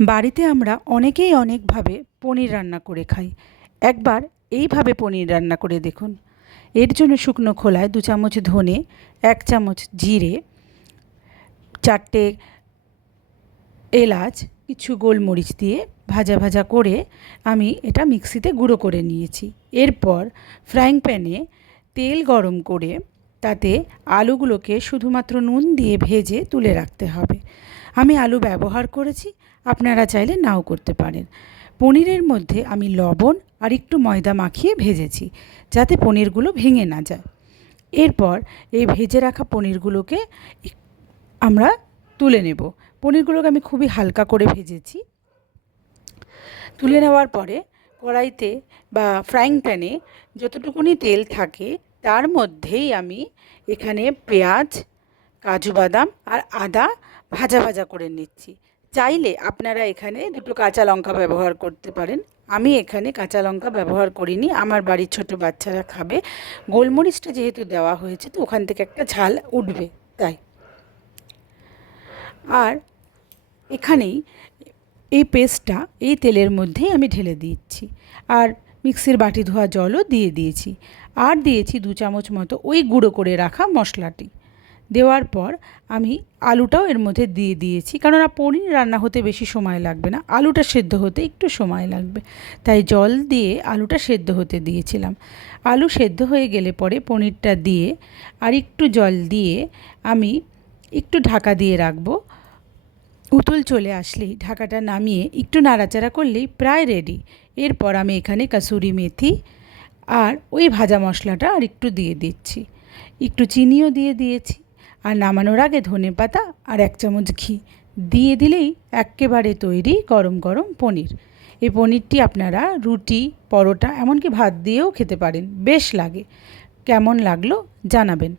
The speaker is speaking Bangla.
বাড়িতে আমরা অনেকেই অনেকভাবে পনির রান্না করে খাই। একবার এইভাবে পনির রান্না করে দেখুন। এর জন্য শুকনো খোলায় 2 চামচ ধনে, 1 চামচ জিরে, 4টে এলাচ, কিছু গোলমরিচ দিয়ে ভাজা ভাজা করে আমি এটা মিক্সিতে গুঁড়ো করে নিয়েছি। এরপর ফ্রাইং প্যানে তেল গরম করে তাতে আলুগুলোকে শুধুমাত্র নুন দিয়ে ভেজে তুলে রাখতে হবে। আমি আলু ব্যবহার করেছি, আপনারা চাইলে নাও করতে পারেন। পনিরের মধ্যে আমি লবণ আর একটু ময়দা মাখিয়ে ভেজেছি, যাতে পনিরগুলো ভেঙে না যায়। এরপর এই ভেজে রাখা পনিরগুলোকে আমরা তুলে নেব। পনিরগুলোকে আমি খুবই হালকা করে ভেজেছি। তুলে নেওয়ার পরে কড়াইতে বা ফ্রাইং প্যানে যতটুকুনি তেল থাকে তার মধ্যেই আমি এখানে পেঁয়াজ, কাজু বাদাম আর আদা ভাজা ভাজা করে নিচ্ছি। চাইলে আপনারা এখানে 2টো কাঁচা লঙ্কা ব্যবহার করতে পারেন। আমি এখানে কাঁচা লঙ্কা ব্যবহার করিনি, আমার বাড়ির ছোট বাচ্চারা খাবে। গোলমরিচটা যেহেতু দেওয়া হয়েছে তো ওখান থেকে একটা ঝাল উঠবে তাই। আর এখানেই এই পেস্টটা এই তেলের মধ্যেই আমি ঢেলে দিচ্ছি। আর মিক্সির বাটি ধোয়া জলও দিয়ে দিয়েছি। আর দিয়েছি 2 চামচ মতো ওই গুঁড়ো করে রাখা মশলাটি। দেওয়ার পর আমি আলুটাও এর মধ্যে দিয়ে দিয়েছি, কেননা পনির রান্না হতে বেশি সময় লাগবে না, আলুটা সেদ্ধ হতে একটু সময় লাগবে। তাই জল দিয়ে আলুটা সেদ্ধ হতে দিয়েছিলাম। আলু সেদ্ধ হয়ে গেলে পরে পনিরটা দিয়ে আর একটু জল দিয়ে আমি একটু ঢাকা দিয়ে রাখবো। উতল চলে আসলেই ঢাকাটা নামিয়ে একটু নাড়াচাড়া করলেই প্রায় রেডি। এরপর আমি এখানে কাসুরি মেথি আর ওই ভাজা মশলাটা আর একটু দিয়ে দিচ্ছি, একটু চিনিও দিয়ে দিয়েছি। আর নামানোর আগে ধনেপাতা আর 1 চামচ ঘি দিয়ে দিলেই এক্কেবারে তৈরি গরম গরম পনির। এই পনিরটি আপনারা রুটি, পরোটা, এমনকি ভাত দিয়েও খেতে পারেন, বেশ লাগে। কেমন লাগলো জানাবেন।